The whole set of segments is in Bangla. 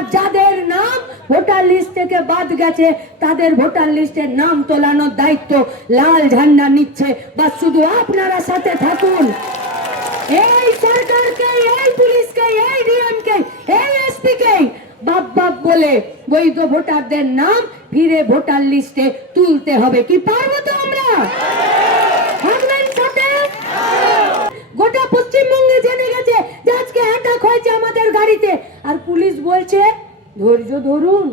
আর যাদের নাম ভোটার লিস্ট থেকে বাদ গেছে তাদের ভোটার লিস্টের নাম তোলানোর দায়িত্ব লাল ঝান্ডা নিচ্ছে। বা শুধু আপনারা সাথে থাকুন। এই সরকারকে, এই পুলিশকে, এই ডিএমকে, এই এসপিকে বাপ বাপ বলে বৈধ ভোটারদের নাম ফিরে ভোটার লিস্টে তুলতে হবে। কি পারবো তো আমরা? থাকবেন সাথে? গোটা পশ্চিমবঙ্গে জেনে গেছে যে আজকে অ্যাটাক হয়েছে আমাদের গাড়িতে, আর পুলিশ বলছে ধৈর্য ধরুন,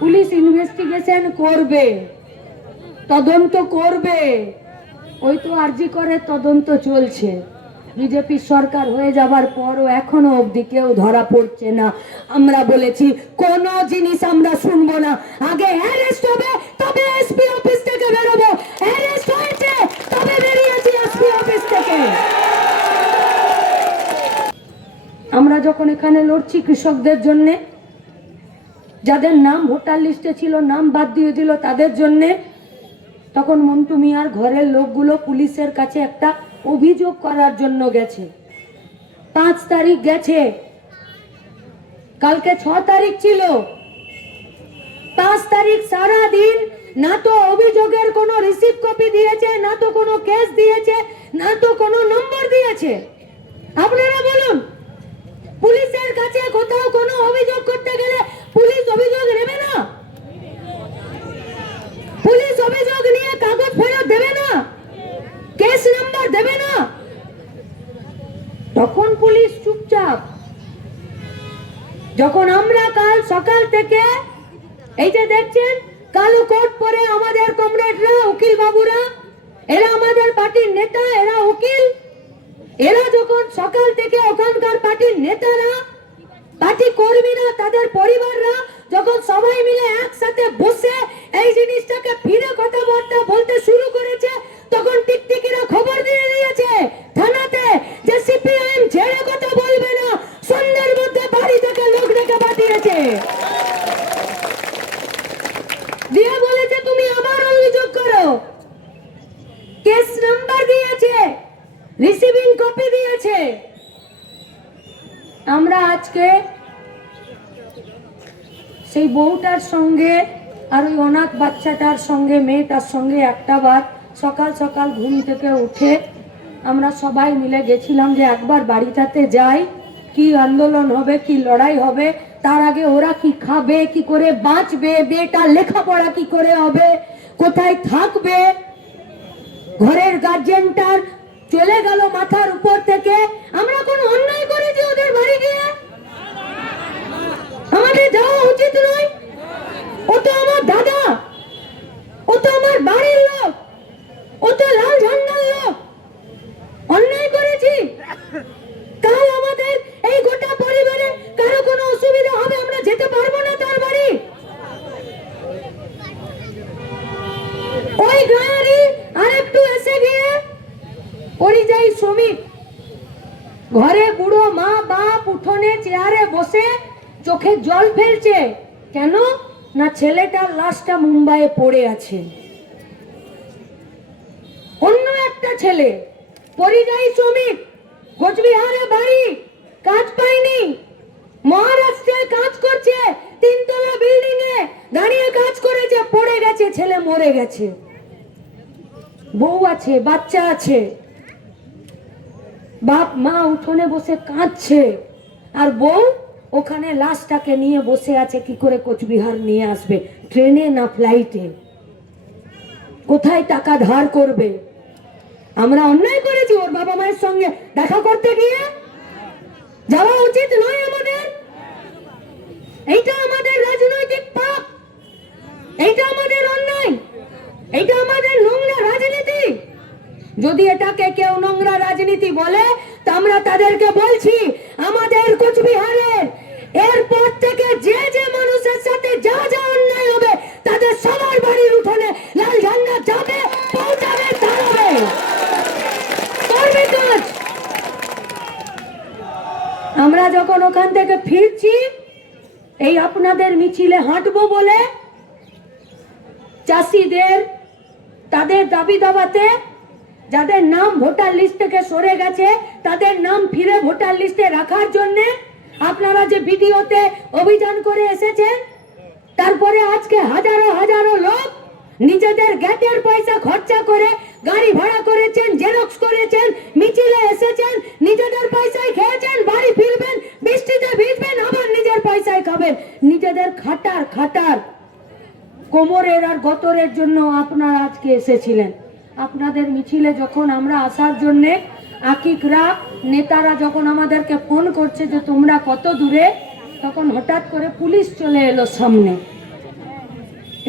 পুলিশ ইনভেস্টিগেশন করবে, তদন্ত করবে। ওই তো আরজি করে তদন্ত চলছে। বিজেপি সরকার হয়ে যাবার পরও এখনো অবধি কেউ ধরা পড়ছে না। আমরা বলেছি কোন জিনিস আমরা শুনবো না, আগে অ্যারেস্ট হবে তবে এসপি অফিস থেকে বেরোবো। অ্যারেস্ট হয়েছে তবে বেরিয়েছি এসপি অফিস থেকে। আমরা যখন এখানে লড়ছি কৃষকদের জন্য, যাদের নাম ভোটার লিস্টে ছিল নাম বাদ দিয়ে দিল তাদের জন্যে, তখন মন্টু মিয়ার ঘরের লোকগুলো পুলিশের কাছে একটা অভিযোগ করার জন্য গেছে। 5 তারিখ গেছে, কালকে 6 তারিখ ছিল। 5 তারিখ সারা দিন না তো অভিযোগের কোনো রিসিভ কপি দিয়েছে, না তো কোনো কেস দিয়েছে, না তো কোনো নম্বর দিয়েছে। আপনারা বলুন, পুলিশের কাছে কোথাও কোনো অভিযোগ করতে গেলে পুলিশ অভিযোগ নেবে না? পুলিশ অভিযোগ নিয়ে কাগজ ফেরত দেবে না? কেস নাম্বার দেবে না? তখন পুলিশ চুপচাপ। যখন আমরা কাল সকাল থেকে এই যে দেখছেন কালো কোট পরে আমাদের কমরেডরা, উকিল বাবুরা, এরা আমাদের পার্টির নেতা, এরা উকিল, এরা যখন সকাল থেকে ওখানকার পার্টির নেতারা, পার্টি কর্মীরা, তাদের পরিবাররা যখন সবাই মিলে একসাথে বসে এই জিনিসটাকে ফিরে কথাবার্তা বলতে শুরু করেছে, তখন টিকটিকিরা খবর দিয়ে দিয়েছে থানাতে যে সিপিআইএম ছেড়ে কথা বলবে না, সন্ধ্যের মধ্যে বাড়ি থেকে লোক ডেকে পাঠিয়েছে, দিয়ে বলেছে তুমি আবার অভিযোগ করো। কেস নাম্বার দিয়েছে, রিসিভিং কপি দিয়েছে। আমরা আজকে সেই বউটার সঙ্গে আর ওই অনাথ বাচ্চাটার সঙ্গে, মেয়েটার সঙ্গে একটা বার সকাল সকাল ঘুম থেকে উঠে আমরা সবাই মিলে গেছিলাম যে একবার বাড়িটাতে যাই, কি আন্দোলন হবে, কি লড়াই হবে, তার আগে ওরা কি খাবে, কি করে বাঁচবে, মেয়েটার লেখাপড়া কি করে হবে, কোথায় থাকবে। ঘরের গার্জেনটার চলে গেল মাথার উপর থেকে। আমরা কোন অন্যায় করেছি ওদের বাড়ি গিয়ে? আমাদের যাওয়া উচিত নয়? ও তো আমার দাদা, ও তো আমার বাড়ির লোক, ও তো লাল ঝান্ডার লোক। অন্যায় করেছি? কাল আমাদের এই গোটা পরিবারে কারো কোনো অসুবিধা হবে, আমরা যেতে পারবো না তার বাড়ি? ওই গাড়ি আরেকটু এসে গিয়ে পরিযায়ী শ্রমিক, ঘরে বুড়ো মা বাপ উঠোনে চেয়ারে বসে চোখে জল ফেলছে। কেন না ছেলেটার লাশটা মুম্বাইয়ে পড়ে আছে। অন্য একটা ছেলে পরিযায়ী শ্রমিক, কোচবিহারে বাড়ি, কাজ পায়নি, মহারাষ্ট্রে কাজ করছে, 3 তলা বিল্ডিং এ দাঁড়িয়ে কাজ করেছে, পড়ে গেছে, ছেলে মরে গেছে, বউ আছে, বাচ্চা আছে, বাপ মা উঠোনে বসে কাঁদছে, আর বউ ওখানে লাশটাকে নিয়ে বসে আছে। কি করে কোচবিহার নিয়ে আসবে? ট্রেনে না ফ্লাইটে? কোথায় টাকা ধার করবে? আমরা অন্যায় করেছি ওর বাবা মায়ের সঙ্গে দেখা করতে গিয়ে? যাওয়া উচিত নয় আমাদের? এইটা আমাদের রাজনৈতিক পাপ, এইটা আমাদের অন্যায়, এইটা আমাদের নোংরা রাজনীতি। যদি এটাকে কেউ নোংরা রাজনীতি বলে, তা আমরা তাদেরকে বলছি আমাদের কোচবিহারের এরপর থেকে যে যে মানুষের সাথে যা যা অন্যায় হবে তাদের সবার বাড়ির উঠোনে লাল ঝান্ডা যাবে, পৌঁছাবে, দাঁড়াবে, করবে কাজ। আমরা যখন ওখান থেকে ফিরছি, এই আপনাদের মিছিলে হাঁটবো বলে চাষিদের তাদের দাবি দাবাতে, যাদের নাম ভোটার লিস্ট থেকে সরে গেছে তাদের নাম ফিরে ভোটার লিস্টে রাখার জন্য আপনারা যে ভিডিওতে অভিযান করে এসেছেন, তারপরে আজকে হাজারো হাজারো লোক নিজেদের গ্যাটের পয়সা খরচা করে গাড়ি ভাড়া করেছেন, জেরক্স করেছেন, মিছিলে এসেছেন, নিজেদের পয়সায় খেয়েছেন, বাড়ি ফিরবেন, বৃষ্টিতে ভিজবেন, আবার নিজের পয়সায় খাবেন। নিজেদের খাটার কোমরের আর গতরের জন্য আপনারা আজকে এসেছিলেন। আপনাদের মিছিলে যখন আমরা আসার জন্যে আকিকরা নেতারা যখন আমাদেরকে ফোন করছে যে তোমরা কত দূরে, তখন হঠাৎ করে পুলিশ চলে এলো সামনে।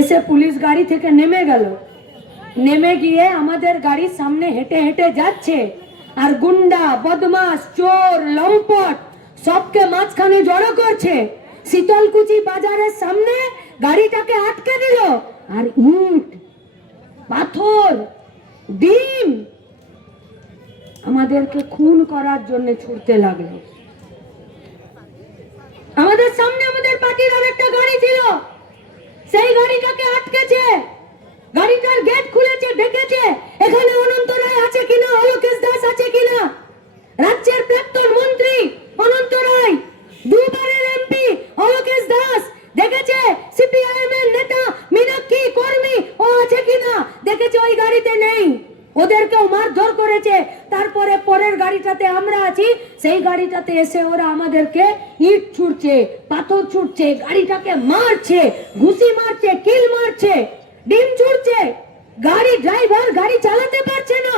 এসে পুলিশ গাড়ি থেকে নেমে গেল, নেমে গিয়ে আমাদের গাড়ির সামনে হেঁটে হেঁটে যাচ্ছে, আর গুন্ডা, বদমাস, চোর, লম্পট সবকে মাঝখানে জড়ো করছে। শীতলকুচি বাজারের সামনে গাড়িটাকে আটকে দিল, আর ইট, পাথর, ডিম আমাদেরকে খুন করার জন্য ছুটতে লাগলো। আমাদের সামনে আমাদের পার্টির আর একটা গাড়ি ছিল, সেই গাড়িটাকে আটকেছে, গাড়িটার গেট খুলেছে, দেখেছে এখানে অনন্ত রায় আছে কিনা, অলোকেশ দাস আছে কিনা, রাজ্যের প্রাক্তন মন্ত্রী অনন্ত রায়, দুবারের এমপি অলোকেশ দাস, দেখেছে সিপিআইএম এর নেতা মীনাক্ষী কর্মী ও আছে কিনা, দেখেছে ওই গাড়িতে নেই, ওদেরকেও মারধর করেছে। তারপরে পরের গাড়িটাতে আমরা আছি, সেই গাড়িটাতে এসে ওরা আমাদেরকে ইট ছুটছে, পাথর ছুটছে, গাড়িটাকে মারছে, ঘুষি মারছে, কিল মারছে, ডিম ছুটছে। গাড়ি ড্রাইভার গাড়ি চালাতে পারছে না,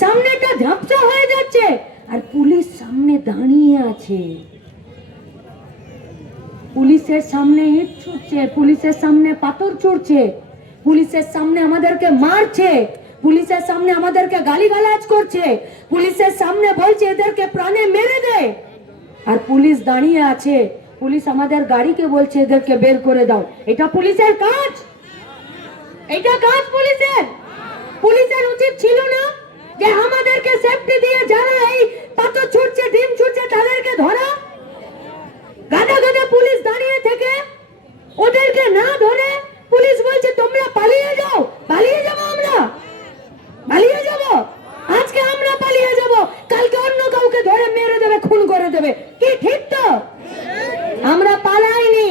সামনেটা ঝাপসা হয়ে যাচ্ছে, আর পুলিশ সামনে দাঁড়িয়ে আছে। পুলিশের সামনে ইট ছুটছে, পুলিশের সামনে পাথর ছুটছে, পুলিশের সামনে আমাদেরকে মারছে, পুলিশের সামনে আমাদেরকে গালিগালাজ করছে, পুলিশের সামনে বলছে এদেরকে প্রাণে মেরে দে। আর পুলিশ দাঁড়িয়ে আছে, পুলিশ আমাদের গাড়িকে বলছে এদেরকে বের করে দাও। এটা পুলিশের কাজ? এটা কাজ পুলিশের? পুলিশের উচিত ছিল না যে আমাদেরকে সেফটি দিয়ে যারা এই পাথর ছুটছে, ডিম ছুটছে, তাদেরকে ধরা? গাদা গাদা পুলিশ দাঁড়িয়ে থেকে ওদেরকে না ধরে পুলিশ বলছে তোমরা পালিয়ে যাও। পালিয়ে যাবো আমরা? পালিয়ে যাব? আজকে আমরা পালিয়ে যাব, কালকে অন্য কাউকে ধরে মেরে দেবে, খুন করে দেবে, কি ঠিক তো? আমরা পালাইনি,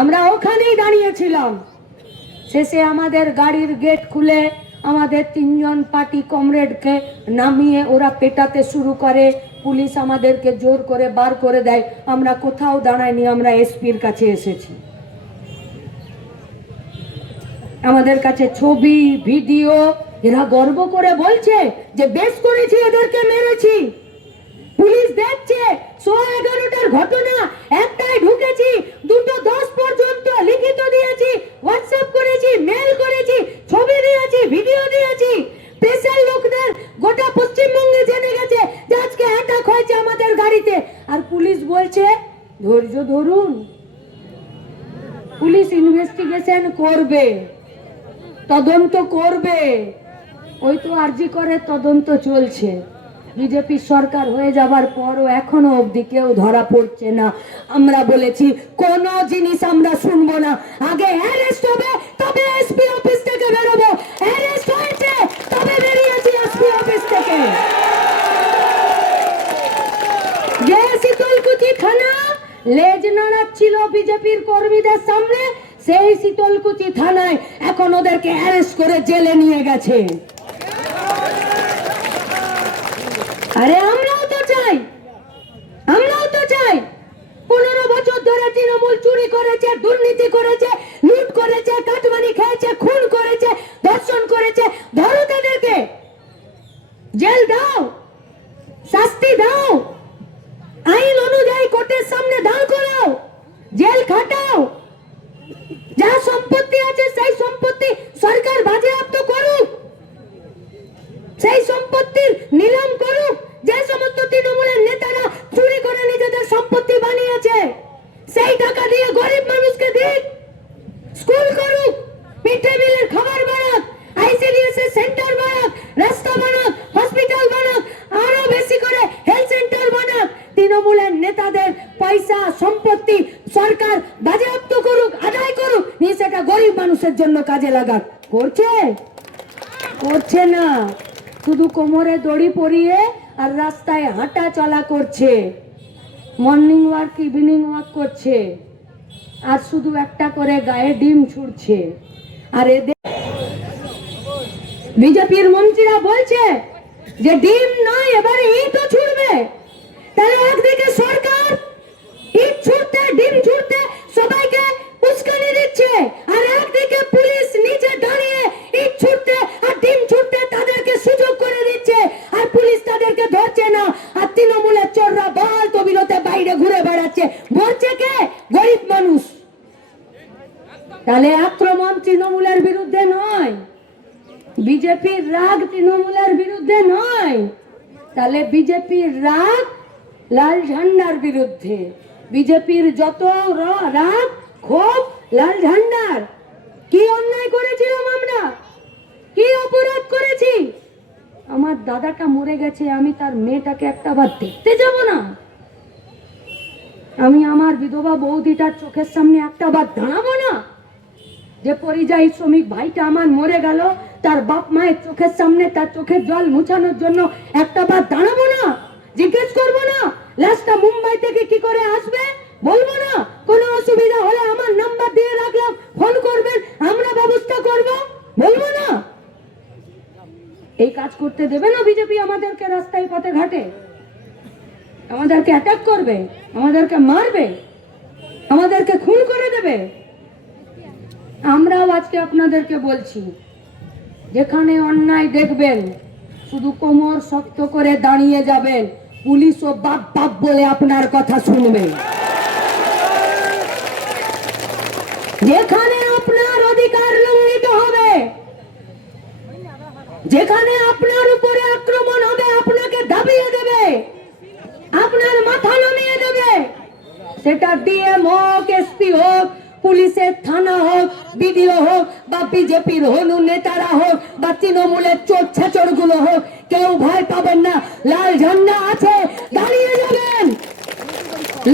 আমরা ওখানেই দাঁড়িয়েছিলাম। শেষে আমাদের গাড়ির গেট খুলে আমাদের তিনজন পার্টি কমরেডকে নামিয়ে ওরা পেটাতে শুরু করে। পুলিশ আমাদেরকে জোর করে বার করে দেয়। আমরা কোথাও দাঁড়াইনি, আমরা এসপির কাছে এসেছি। আমাদের কাছে ছবি, ভিডিও, এরা গর্ব করে বলছে যে বেশ করেছি, এদেরকে মেরেছি। পুলিশ দেখছে 11:15টার ঘটনা, একটাই ঢুকেছি, 2:10 পর্যন্ত লিখিত দিয়েছি, হোয়াটসঅ্যাপ করেছি, মেল করেছি, ছবি দিয়েছি, ভিডিও দিয়েছি। প্রেসের লোকদের গোটা পশ্চিমবঙ্গে জেনে গেছে যে আজকে অ্যাটাক হয়েছে আমাদের গাড়িতে। আর পুলিশ বলছে ধৈর্য ধরুন, পুলিশ ইনভেস্টিগেশন করবে, তদন্ত করবে। ওই তো আরজি করে তদন্ত চলছে। বিজেপি সরকার হয়ে যাবার পরও এখনো অবধি কেউ ধরা পড়ছে না। আমরা বলেছি কোন জিনিস আমরা শুনবো না, আগে অ্যারেস্ট হবে তবে এসপি অফিস থেকে বেরোবো। অ্যারেস্ট হয়েছে তবে বেরিয়েছি এসপি অফিস থেকে। যে শীতলকুচি থানা লেজ নাড়াচ্ছিল বিজেপির কর্মীদের সামনে, সেই শীতলকুচি থানায় এখন ওদেরকে অ্যারেস্ট করে জেলে নিয়ে গেছে। আরে আমরাও তো চাই, আমরাও তো চাই। 15 বছর ধরে তৃণমূল চুরি করেছে, দুর্নীতি করেছে, লুট করেছে, কাটমানি খেয়েছে, খুন করেছে, ধর্ষণ করেছে। ধরো তাদেরকে, জেল দাও, শাস্তি দাও, আইন অনুযায়ী কোর্টের সামনে দাঁড় করাও, জেল খাটাও। যা সম্পত্তি আছে সেই সম্পত্তি সরকার বাজেয়াপ্ত করুক, সেই সম্পত্তির নিলাম করুক। যে সমস্ত তৃণমূলের নেতারা চুরি করে নিজেদের সম্পত্তি বানিয়েছে, সেই টাকা দিয়ে গরিব মানুষকে দিক, স্কুল করুক, মিড ডে মিলের খাবার বানাক, আইসিডিএস এর সেন্টার বানাক, রাস্তা বানাক, হসপিটাল বানাক, আরো বেশি করে হেলথ সেন্টার বানাক। তৃণমূলের নেতাদের পয়সা সম্পত্তি সরকার বাজেয়াপ্ত করুক, আদায় করুক, নিয়ে সেটা গরিব মানুষের জন্য কাজে লাগাক। করছে? করছে না, শুধু কোমরে দড়ি পরিয়ে আর রাস্তায় হাঁটা চলা করছে। মর্নিং ওয়াক ইভিনিং ওয়াক করছে, আর শুধু একটা করে গায়ে ডিম ছুড়ছে। আর এদের বিজেপির মন্ত্রীরা বলছে যে ডিম নয়, এবারে ইটও ছুড়বে। তাহলে একদিকে সরকার ইট ছুড়তে ডিম ছুড়তে সবাইকে উস্কানি দিচ্ছে, আর একদিকে পুলিশ নিচে দাঁড়িয়ে ইট ছুড়তে আর ডিম ছুড়তে তাদেরকে সুযোগ করে দিচ্ছে, আর পুলিশ তাদেরকে ধরছে না। আর তৃণমূলের চোররা বল তবিরতে বাইরে ঘুরে বেড়াচ্ছে, ধরছে কে? গরিব মানুষ। তাহলে আক্রমণ তৃণমূলের বিরুদ্ধে নয়, বিজেপির রাগ তৃণমূলের বিরুদ্ধে নয়, তাহলে বিজেপির রাগ লাল ঝান্ডার বিরুদ্ধে। বিজেপির যত রাগ ক্ষোভ লাল ঝান্ডার। কি অন্যায় করেছিলাম আমরা, কি অপরাধ করেছি? আমার দাদাটা মরে গেছে, আমি তার মেয়েটাকে একটা বার দেখতে যাব না? আমি আমার বিধবা বৌদিটার চোখের সামনে একটা বার দাঁড়াবো না? যে পরিযায়ী শ্রমিক ভাইটা আমার মরে গেল, তার বাপ মায়ের চোখের সামনে তার চোখের জল মুছানোর জন্য একটা বার দাঁড়াবো না? জিজ্ঞেস করবো না লাশটা মুম্বাই থেকে কি করে আসবে? বলবো না কোনো অসুবিধা হলে আমার নাম্বার দিয়ে রাখলাম, ফোন করবেন, আমরা ব্যবস্থা করব? বলবো না? এই কাজ করতে দেবে না বিজেপি আমাদেরকে। রাস্তায় পথে ঘাটে আমাদেরকে অ্যাটাক করবে, আমাদেরকে মারবে, আমাদেরকে খুন করে দেবে। আমরাও আজকে আপনাদেরকে বলছি, যেখানে অন্যায় দেখবেন শুধু কোমর শক্ত করে দাঁড়িয়ে যাবেন, পুলিশও বাপ বাপ বলে আপনার কথা শুনবে। যেখানে আপনার অধিকার লঙ্ঘিত হবে, যেখানে আপনার উপরে আক্রমণ হবে, আপনাকে দাবিয়ে দেবে, আপনার মাথা নামিয়ে দেবে, সেটা ডিএম হোক, এসপি হোক, পুলিশের থানা হোক, বিডিও হোক, বা বিজেপির হনু নেতারা হোক, বা তৃণমূলের চোর ছেচর গুলো হোক, কেউ ভয় পাবেন না। লাল ঝান্ডা আছে, দাঁড়িয়ে যাবেন,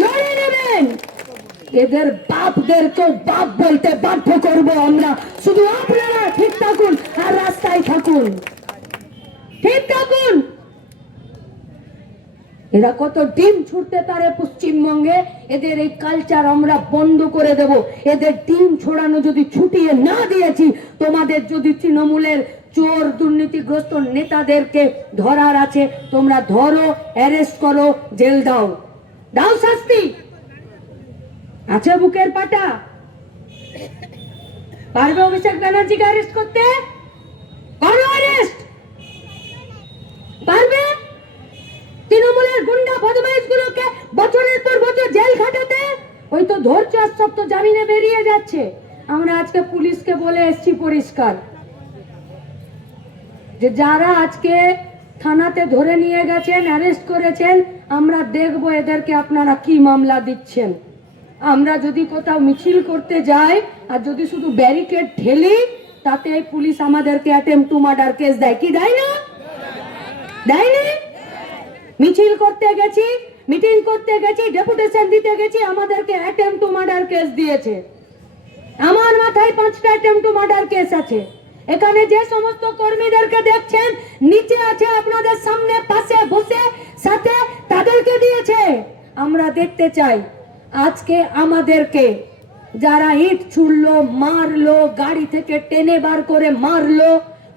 লড়ে নেবেন। এদের বাপদেরকেও বাপ বলতে বাধ্য করব আমরা। শুধু আপনারা ঠিক থাকুন আর রাস্তায় থাকুন, ঠিক থাকুন। এরা কত ডিম ছুটতে পারে পশ্চিমবঙ্গে, এদের এই কালচার আমরা বন্ধ করে দেব। এদের ডিম ছড়ানো যদি ছুটিয়ে না দিয়েছি, তোমাদের যদি তৃণমূলের চোর দুর্নীতিগ্রস্ত নেতাদেরকে ধরার আছে, তোমরা ধরো, অ্যারেস্ট করো, জেল দাও, দাও শাস্তি। আছে বুকের পাটা? পারবে অভিষেক ব্যানার্জিকে অ্যারেস্ট করতে? করো অ্যারেস্ট। পারবে তৃণমূলের গুন্ডা বদমাইশ গুলোকে বছরের পর বছর জেল খাটাতে? ওই তো ধরছে, আর সব তো জামিনে বেরিয়ে যাচ্ছে। আমরা আজকে পুলিশকে বলে এসেছি পরিষ্কার, যে যারা আজকে থানাতে ধরে নিয়ে গেছেন, অ্যারেস্ট করেছেন, আমরা দেখব এদেরকে আপনারা কি মামলা দিচ্ছেন। আমরা যদি কোথাও মিছিল করতে যাই আর যদি শুধু ব্যারিকেড ঠেলি, তাতে পুলিশ আমাদেরকে অ্যাটেম্প টু মার্ডার কেস দেয়। কি দেয় না? দেয়নি? মিছিল করতে গেছি, মিটিং করতে গেছি, ডেপুটেশন দিতে গেছি, আমাদেরকে অ্যাটেম্প টু মার্ডার কেস দিয়েছে। আমার মাথায় 5টা অ্যাটেম্প টু মার্ডার কেস আছে। এখানে যে সমস্ত কর্মীদেরকে দেখছেন নিচে আছে, আপনাদের সামনে পাশে বসে সাথে, তাদেরকে দিয়েছে। আমরা দেখতে চাই আজকে আমাদেরকে যারা ইট ছুড়লো, মারলো, গাড়ি থেকে টেনে বার করে মারলো,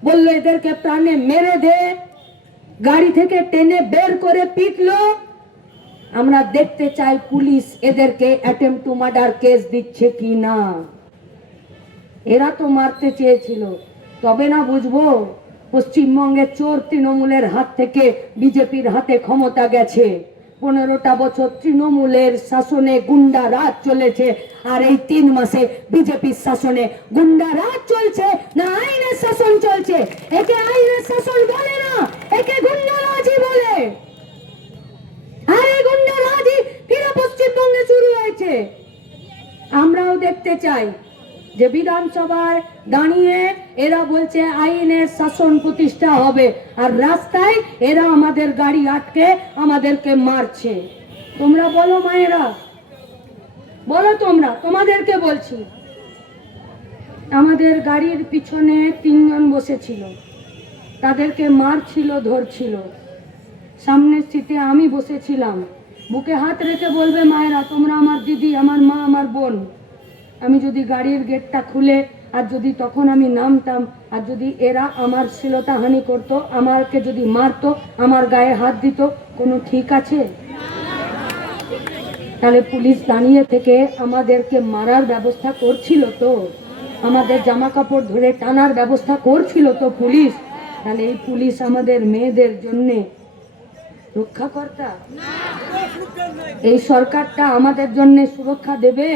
বললো এদেরকে প্রাণে মেরে দে, গাড়ি থেকে টেনে বের করে পিটলো, আমরা দেখতে চাই পুলিশ এদেরকে অ্যাটেম্প টু মার্ডার কেস দিচ্ছে কি না। এরা তো মারতে চেয়েছিল, তবে না বুঝবো পশ্চিমবঙ্গের চোর তৃণমূলের হাত থেকে বিজেপির হাতে ক্ষমতা গেছে। 15টা বছর তৃণমূলের শাসনে গুন্ডা রাজ চলেছে, আর এই 3 মাসে বিজেপির শাসনে গুন্ডা রাজ চলছে না আইনের শাসন চলছে? একে আইনের শাসন বলে না, একে গুন্ডারাজই বলে। আর এই গুন্ডারাজই ফিরে পশ্চিমবঙ্গে শুরু হয়েছে। আমরাও দেখতে চাই যে বিধানসভায় দাঁড়িয়ে এরা বলছে আইনের শাসন প্রতিষ্ঠা হবে, আর রাস্তায় এরা আমাদের গাড়ি আটকে আমাদেরকে মারছে। তোমরা বলো মায়েরা, বলো তোমরা, তোমাদেরকে বলছি। আমাদের গাড়ির পিছনে 3 জন বসেছিল, তাদেরকে মারছিল, ধরছিল। সামনের সিটে আমি বসেছিলাম, বুকে হাত রেখে বলবে, মায়েরা তোমরা আমার দিদি, আমার মা, আমার বোন। আমি যদি গাড়ির গেটটা খুলে আর যদি তখন আমি নামতাম, আর যদি এরা আমার শ্লীলতাহানি করতো, আমাকে যদি মারতো, আমার গায়ে হাত দিত, কোনো ঠিক আছে? তাহলে পুলিশ দাঁড়িয়ে থেকে আমাদেরকে মারার ব্যবস্থা করছিল তো? আমাদের জামা কাপড় ধরে টানার ব্যবস্থা করছিল তো পুলিশ? তাহলে এই পুলিশ আমাদের মেয়েদের জন্যে রক্ষাকর্তা? এই সরকারটা আমাদের জন্য সুরক্ষা দেবে?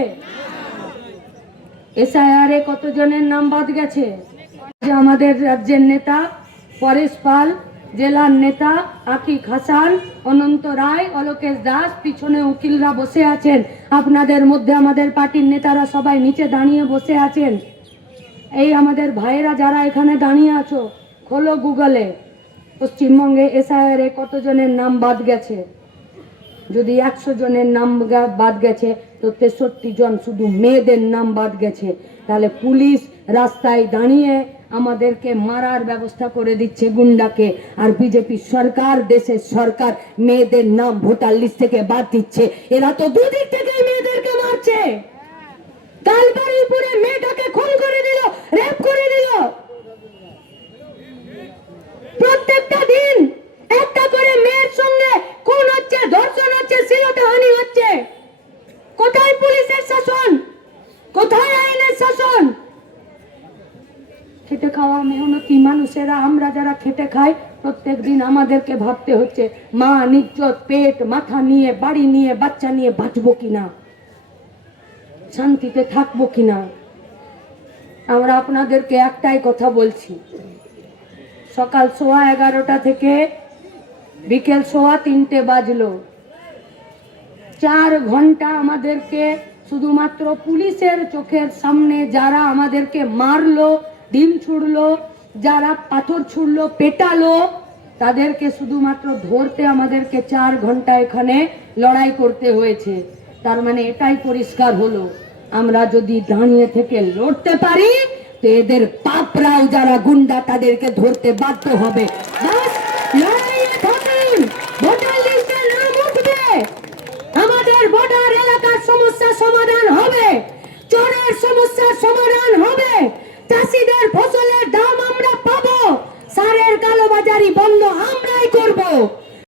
এসআইআর এ কতজনের নাম বাদ গেছে? যে আমাদের রাজ্যের নেতা পরেশ পাল, জেলার নেতা আকিক হাসান, অনন্ত রায়, অলোকেশ দাস, পিছনে উকিলরা বসে আছেন। আপনাদের মধ্যে আমাদের পার্টির নেতারা সবাই নিচে দাঁড়িয়ে বসে আছেন। এই আমাদের ভাইয়েরা যারা এখানে দাঁড়িয়ে আছো, খোলো গুগলে, পশ্চিমবঙ্গে এসআইআর এ কতজনের নাম বাদ গেছে। যদি 100 জনের নাম বাদ গেছে, তো 63 জন শুধু মেয়েদের নাম বাদ গেছে। তাহলে পুলিশ রাস্তায় দাঁড়িয়ে আমাদেরকে মারার ব্যবস্থা করে দিচ্ছে গুন্ডাকে, আর বিজেপি সরকার, দেশের সরকার মেয়েদের নাম ভোটার লিস্ট থেকে বাদ দিচ্ছে। এরা তো দুদিক থেকে মেয়েদেরকে মারছে। কালবাড়িপুরে মেয়েটাকে খুন করে দিল, রেপ করে দিল। প্রত্যেকটা দিন একটা করে মেয়ের সঙ্গে খুন হচ্ছে, ধর্ষণ হচ্ছে, শ্লীলতাহানি হচ্ছে। কোথায় পুলিশের শাসন? কোথায় আইনের শাসন? খেটে খাওয়া মেহনতি মানুষেরা, আমরা যারা খেটে খাই, প্রত্যেক দিন আমাদেরকে ভাবতে হচ্ছে মা, নিজ্জত, পেট, মাথা নিয়ে, বাড়ি নিয়ে, বাচ্চা নিয়ে বাঁচবো কিনা, শান্তিতে থাকবো কিনা। আমরা আপনাদেরকে একটাই কথা বলছি, সকাল 11:15 থেকে বিকেল 3:15 বাজলো, 4 ঘন্টা আমাদেরকে শুধুমাত্র পুলিশের চোখের সামনে যারা আমাদেরকে মারলো, ডিম ছুড়লো, যারা পাথর ছুড়লো, পেটালো, তাদেরকে শুধুমাত্র ধরতে আমাদেরকে 4 ঘন্টা এখানে লড়াই করতে হয়েছে। তার মানে এটাই পরিষ্কার হলো, আমরা যদি দাঁড়িয়ে থেকে লড়তে পারি, তো এদের পাপরাও যারা গুন্ডা তাদেরকে ধরতে বাধ্য হবে।